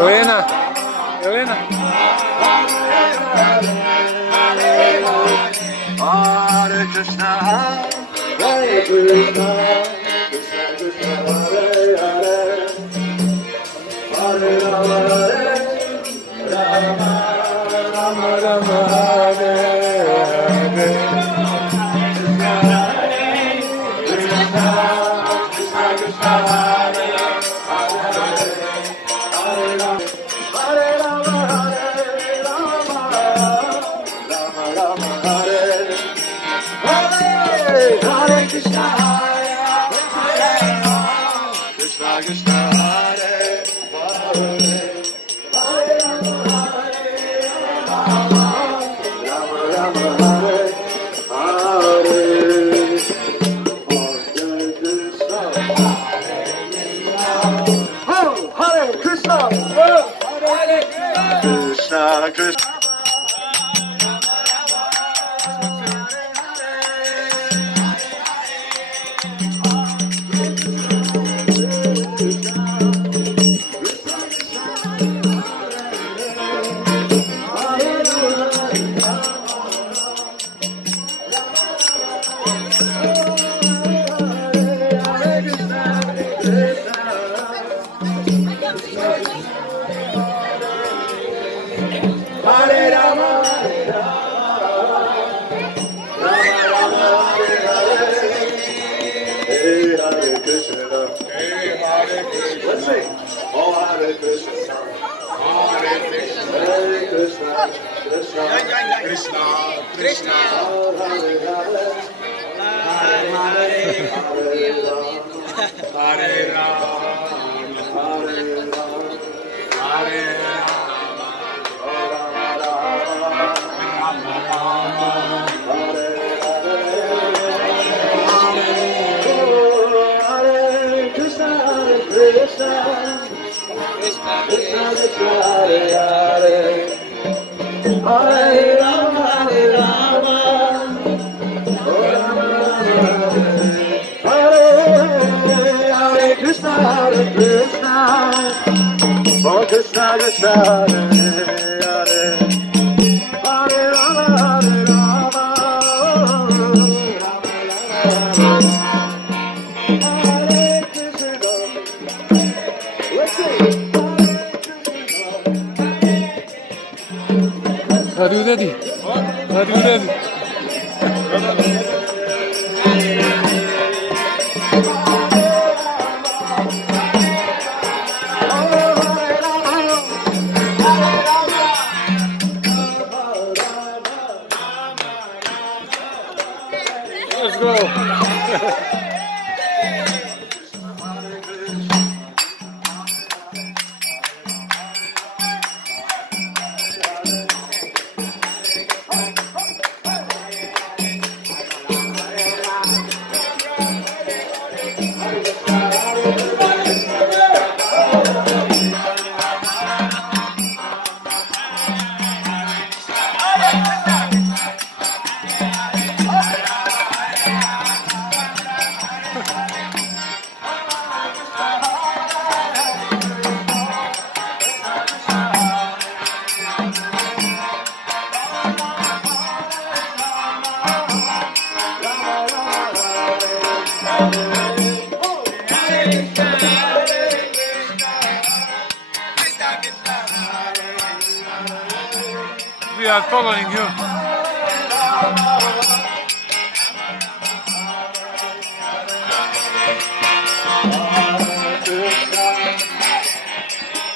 Elena. Elena. Hare Krishna, Hare Krishna, Krishna Krishna, Hare Hare, Hare Rama, Rama Rama, Rama Hare Hare, Krishna Krishna, Krishna Krishna, Hare Hare, Hare Rama, Hare Rama, Hare Rama, Rama Rama, Hare Hare Krishna, Hare Krishna, Krishna Hare Hare, Hare Rama, Rama Rama, Hare Hare, Hare Krishna, Krishna Krishna. Hare Rama, Rama Rama, Hare Hare, Hare Krishna, Hare Krishna. Let's sing. Oh, Hare Krishna, Hare Krishna, Hare Krishna, Krishna Krishna, Krishna Hare Hare, Hare Rama, Hare Rama, Hare Krishna Krishna, Hare Hare, Hare Rama, Hare Rama, Rama Rama, Hare Hare, Krishna Krishna, oh Krishna Krishna, Hare Hare, Hare Rama, Hare Rama, Rama Rama, Hare Krishna. Let's sing. Radyo dedi. Radyo dedi. Let's go. We are following you.